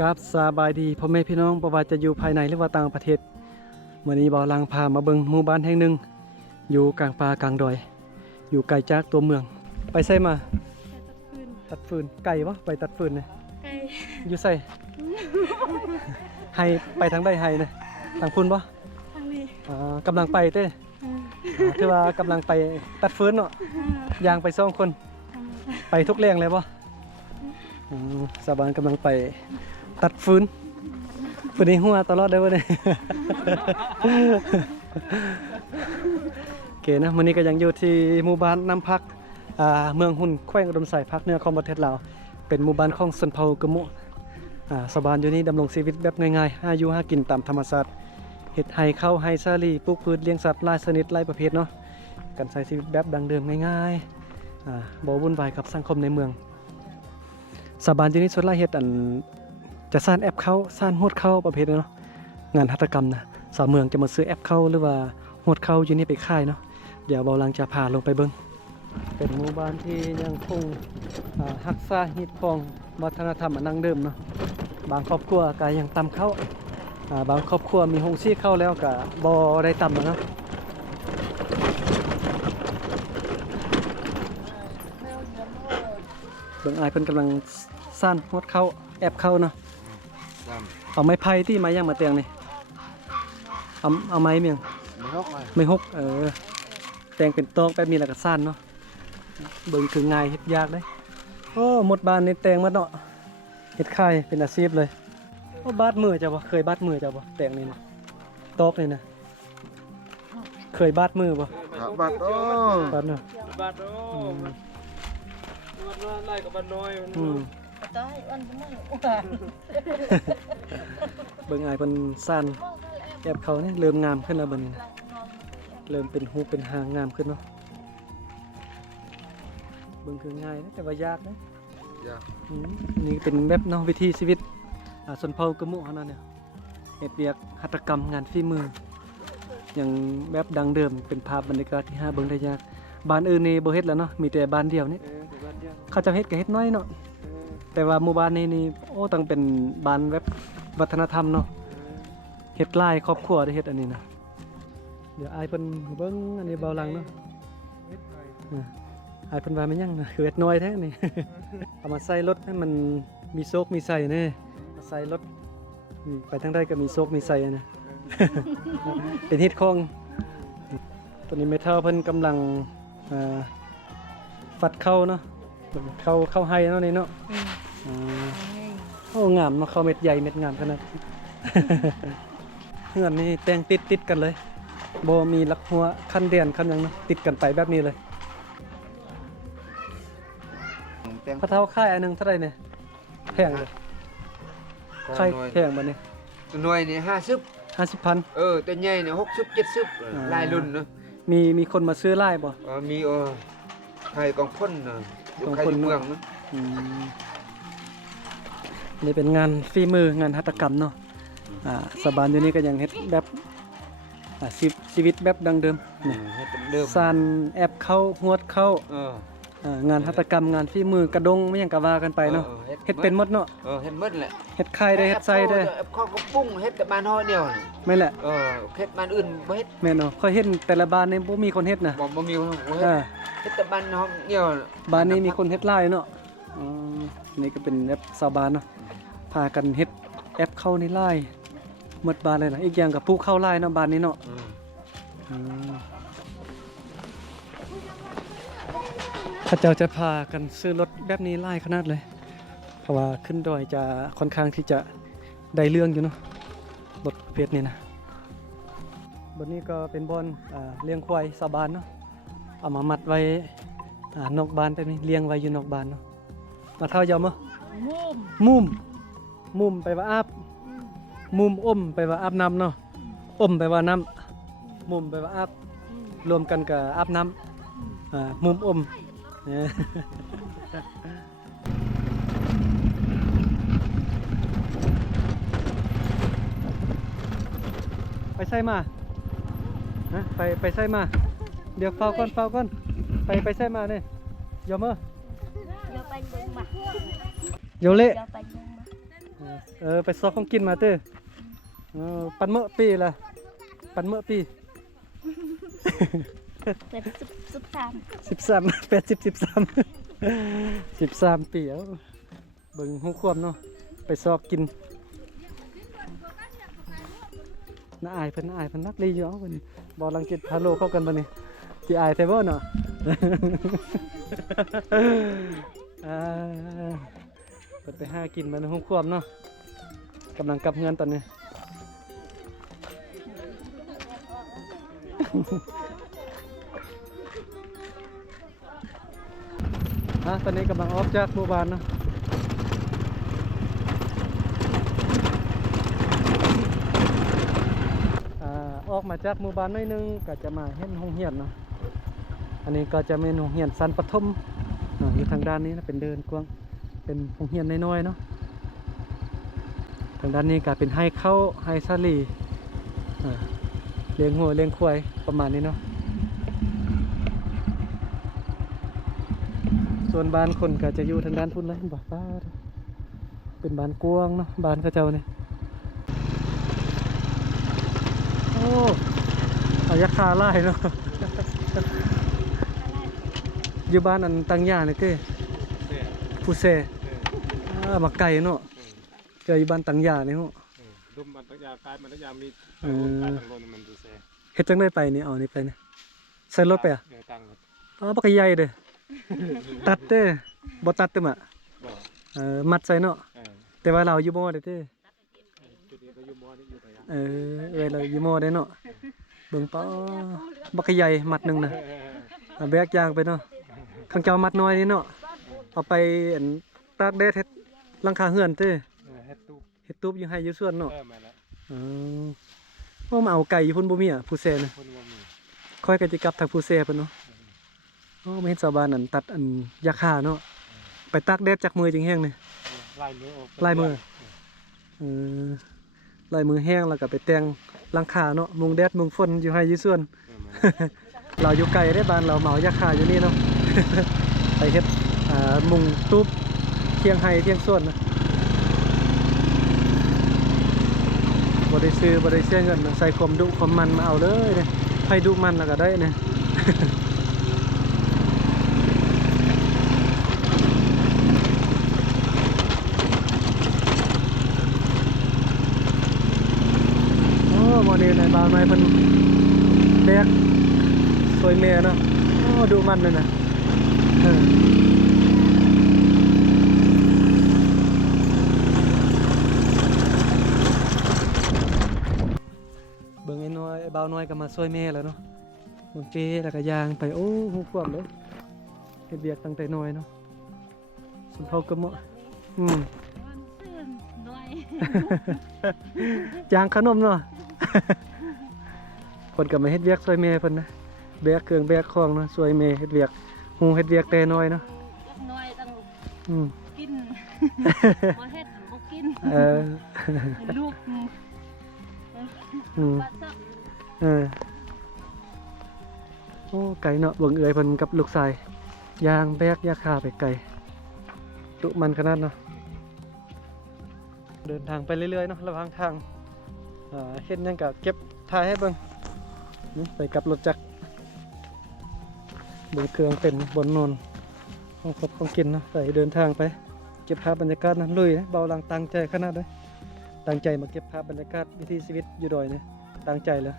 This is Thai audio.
กับสบายดีพ่อแม่พี่น้องบ่ว่าจะอยู่ภายในหรือว่าต่างประเทศมื้อนี้บ่าวลังพามาเบิ่งหมู่บ้านแห่งหนึ่งอยู่กลางป่ากลางดอยอยู่ไกลจากตัวเมืองไปไสมาตัดฟืนไกลบ่ไปตัดฟืนนี่ ไก่ อยู่ไสให้ไปทางใดให้นะทางพุ่นบ่ ทางนี้ กำลังไปเต้ถือว่ากำลังไปตัดฟืนเนาะย่างไป2คนไปทุกแรงเลยบ่สบานกำลังไปตัดฟืนฟืนในหัวตลอดได้บ่เนี่ย โอเคนะมื้อนี้ก็ยังอยู่ที่หมู่บ้านน้ำพักเมืองหุ่นแขวงอุดมไสภาคเหนือของประเทศลาวเป็นหมู่บ้านของชนเผ่ากะมุสบานอยู่นี่ดำรงชีวิตแบบง่ายๆหาอยู่หากินตามธรรมชาติเฮ็ดไร่ข้าวไร่สาลีปลูกพืชเลี้ยงสัตว์หลายชนิดหลายประเภทเนาะการใช้ชีวิตแบบดั้งเดิมง่ายๆบ่วุ่นวายกับสังคมในเมืองสบานอยู่นี่ส่วนหลายเฮ็ดจะสร้างแอปเข้าสร้างโหดเข้าประเภทเนาะงานหัตถกรรมนะสาวเมืองจะมาซื้อแอปเข้าหรือว่าโหดเข้าอยู่นี่ไปขายเนาะเดี๋ยวเบาลังจะพาลงไปเบิ่งเป็นหมู่บ้านที่ยังคงรักษาฮิตของวัฒนธรรมอันดั้งเดิมเนาะบางครอบครัวก็ยังตำเข้าบางครอบครัวมีโฮงซี่เข้าแล้วก็บ่ได้ตำเนาะเบิ่งอายเพิ่นกำลังสร้างโหดเข้าแอปเข้าเนาะเอาไม้ไผ่ที่ไม้ย่างมาเตียงนี่เอาไม้เมียงไม่หกแต่งเป็นตอกแบบนี้แล้วก็ซ่านเนาะเบิ่งคือง่ายเฮ็ดยากเลยโอ้หมดบ้านนี่แต่งหมดเนาะเฮ็ดขายเป็นอาชีพเลยโอ้บาดมือจ้ะบ่เคยบาดมือจ้ะบ่แต่งนี่นะตอกนี่นะเคยบาดมือบ่บาดโอ้บาดเนาะบาดโอ้มันไล่กับบ้านน้อยมันตายวันบ่มื้อ เบิ่งอายเพิ่นซ่านแอบเขานี่เริ่มงามขึ้นแล้วบัดนี้นะเริ่มเป็นหูเป็นหางงามขึ้นเนาะเบิ่งคือง่ายนะแต่ว่ายากนะนี่เป็นแบบเนาะวิธีชีวิตชนเผ่ากะมุเฮานั่นเนี่ยเฮ็ดเวียกหัตถกรรมงานฝีมืออย่างแบบดังเดิมเป็นภาพบรรยากาศที่หาเบิ่งได้ยากบ้านอื่นนี่บ่เฮ็ดแล้วเนาะมีแต่บ้านเดียวนี่เขาจะเฮ็ดก็เฮ็ดน้อยเนาะแต่ว่าหมู่บ้านนี้โอ้ต้องเป็นบ้านแบบวัฒนธรรมเนาะเฮ็ดหลายครอบครัวได้เฮ็ดอันนี้นะเดี๋ยวอายเพิ่นเบิ่งอันนี้เบาหลังเนาะอายเพิ่นว่ามันยังนะคือเฮ็ดน้อยแท้นี่ เอามาใส่รถให้มันมีโชคมีใส่แน่มาใส่รถไปทางใดก็มีโชคมีใส่นะ เป็นฮิตของตัวนี้เมทัลเพิ่นกำลังฟัดเข้าเนาะเข้าให้เนาะนี่เนาะโอ้งามเนาะเข้าเม็ดใหญ่เม็ดงามขนาด เฮือนนี่แต่งติดกันเลยบ่มีลักหัวคันเดียนคันหยังเนาะติดกันไปแบบนี้เลยพระเท้าค่ายอันนึงเท่าไหร่เนี่ยแพงเลยค่ายแพงบัดนี้ หน่วยนี่50,000แต่ใหญ่นี่60 70ลายรุ่นเนาะมีคนมาซื้อไล่บ่มีไข่กองพ่นอยู่ไข่เมืองเนาะนี่เป็นงานฝีมืองานหัตถกรรมเนาะสบานอยู่นี่ก็ยังเฮ็ดแบบชีวิตแบบดังเดิมนี่สานแอบเข้าหวดเข้างานหัตถกรรมงานฝีมือกระดงไม่หยังก็ว่ากันไปเนาะเฮ็ดเป็นหมดเนาะเฮ็ดหมดแหละเฮ็ดไข่ได้เฮ็ดไส้ได้ข้าวกระปุ้งเฮ็ดแต่บ้านเฮาเดียวแม่นแหละเฮ็ดบ้านอื่นบ่เฮ็ดแม่นเนาะค่อยเฮ็ดแต่ละบ้านนี่บ่มีคนเฮ็ดนะบ่มีคนเฮ็ดแต่บ้านเฮาเดียวบ้านนี้มีคนเฮ็ดหลายเนาะนี่ก็เป็นแอปชาวบ้านเนาะพากันเฮ็ดแอปเข้าในไร่หมดบ้านเลยนะอีกอย่างกับปลูกข้าวไร่เนาะบ้านนี้เนาะข้าเจ้าจะพากันซื้อรถแบบนี้ไล่ขนาดเลยเพราะว่าขึ้นดอยจะค่อนข้างที่จะได้เรื่องอยู่เนาะรถเพชรนี่นะบนนี้ก็เป็นบอนเลี้ยงควายชาวบ้านเนาะเอามามัดไว้นอกบ้านแบบนี้เลี้ยงไว้อยู่นอกบ้านเนาะมาเท่ายาวมั้ยมุมไปว่าอาบมุมอมไปว่าอาบน้ำเนาะอมไปว่าน้ำมุมไปว่าอาบรวมกันกับอาบน้ำมุมอมไปใส่มาไปใส่มาเดี๋ยวเฝ้าก่อนไปใส่มาเนี่ยยอมมั้ย Vô bánh bưng mà. Vô lệ. Vô bánh bưng mà. ไปซอกของกินมาเต้ปันเมื่อปีละปันเมื่อปี เป็นซุปตาม 13 80 13 ปีแล้วเบิ่งฮู้ความเนาะไปซอกกินน่าอายเพิ่นนักลีอยู่เอาเพิ่นบ่รังเกียจพาโลเข้ากันบ่นี่สิอายแท้บ่เนาะ เปิดไปหากินมาในห้องครัวเนาะกำลังกลับเงินตอนนี้ ตอนนี้กำลังออกจากหมู่บ้านเนาะออกมาจากหมู่บ้านน้อยหนึงก็จะมาเห็นโรงเรียนเนาะอันนี้ก็จะเป็นโรงเรียนสันปฐมอยู่ทางด้านนี้นะเป็นเดินกว้างเป็นโรงเรียนน้อยๆเนาะทางด้านนี้ก็เป็นให้เข้าให้ซาลีเลี้ยงหัวเลี้ยงควายประมาณนี้เนาะส่วนบ้านคนก็จะอยู่ทางด้านพุ่นเลยบ่ป้าเป็นบ้านกว้างเนาะบ้านเขาเจ้าเนี่ยโอ้เอายักษ์คาไล่เนาะ อยู่บ้านอันตังยาเนี่ยเต้ผู้เซมาไก่เนาะเจออยู่บ้านตังยาเนี่ยเนาะ ดุมมันตะยากายมันตะยามีกายตังโลนมันดูเซ่ เฮ็ดจังได้ไปนี่เอานี่ไปนี่ใส่รถไปอ่ะ ตัง บักใหญ่เด้ตัดเต้บ่ตัดเต็มอ่ะ บ่ มัดใส่เนาะแต่ว่าเราอยู่บ่ได้เต้ จุดนี้ก็อยู่บ่อนี่อยู่ตะยา เราอยู่บ่ได้เนาะเบิ่งป้อบักใหญ่มัดหนึงน่ะแบกยางไปเนาะข้างเจ้ามัดน้อยนี่เนาะเอาไปอันตากแดดเฮ็ดหลังคาเฮือนเต้ เฮ็ดตู้ เฮ็ดตูบอยู่ให้อยู่สวนเนาะ มาแล้ว โอ้มาเอาไก่อยู่พุ่นบ่มีอ่ะผู้แซ่น่ะ คนว่ามี ค่อยก็สิกลับทางผู้แซ่เพิ่นเนาะโอ้มาเห็นชาวบ้านนั่นตัดอันยาฆ่าเนาะไปตากแดดจากมือจังแห้งนี่ ลายมือ ลายมือลายมือแห้งแล้วก็ไปแต่งหลังคาเนาะมุงแดดมุงฝนอยู่ให้อยู่สวน เราอยู่ไกลได้บ้านเราเหมายาฆ่าอยู่นี่เนาะ ไปเฮ็ดมุงตูบเที่ยงให้เที่ยงสวนนะบ่ได้ซื้อบ่ได้เสียเงินใส่ความดุความมันมาเอาเลยเนี่ยให้ดุมันแล้วก็ได้เนี่ย โอ้โมเดลในบาวน้อยเพิ่นแบกสวยเมียเนาะโอ้ดุมันเลยนะเบิ่งไอ้น้อยไอ้บ่าวน้อยก็มาช่วยแม่แล้วเนาะเบิ่งเปแล้วก็ย่างไปโอ้ฮู้ความเลยเฮ็ดเวียกตั้งแต่น้อยเนาะสมเฮาก็เหมาะวันซื่นหน่อย ย่างขนมเนาะ คนก็มาเฮ็ดเวียกช่วยแม่เพิ่นนะแบกเครื่องแบกของเนาะช่วยแม่เฮ็ดเวียกฮู้เฮ็ดเวียกแต่น้อยเนาะ หน่อยต้อง กินบ่เฮ็ดบ่กินลูกบ้านซัก โอ้ไก่เนาะเบิ่งเอื้อยเพิ่นกับลูกชายย่างแบกยาคาไปไก่ดุมันขนาดเนาะเดินทางไปเรื่อยๆเนาะระหว่างทางเฮ็ดหยังก็เก็บถ่ายให้เบิ่งนี่ไปกับรถจักรเบิ่งเครื่องเป็นบนนอนของครบของกินเนาะไปเดินทางไปเก็บภาพบรรยากาศนะลุยนะเบาหลังตั้งใจขนาดเลยตั้งใจมาเก็บภาพบรรยากาศวิถีชีวิตอยู่ดอยเนี่ยตั้งใจเลย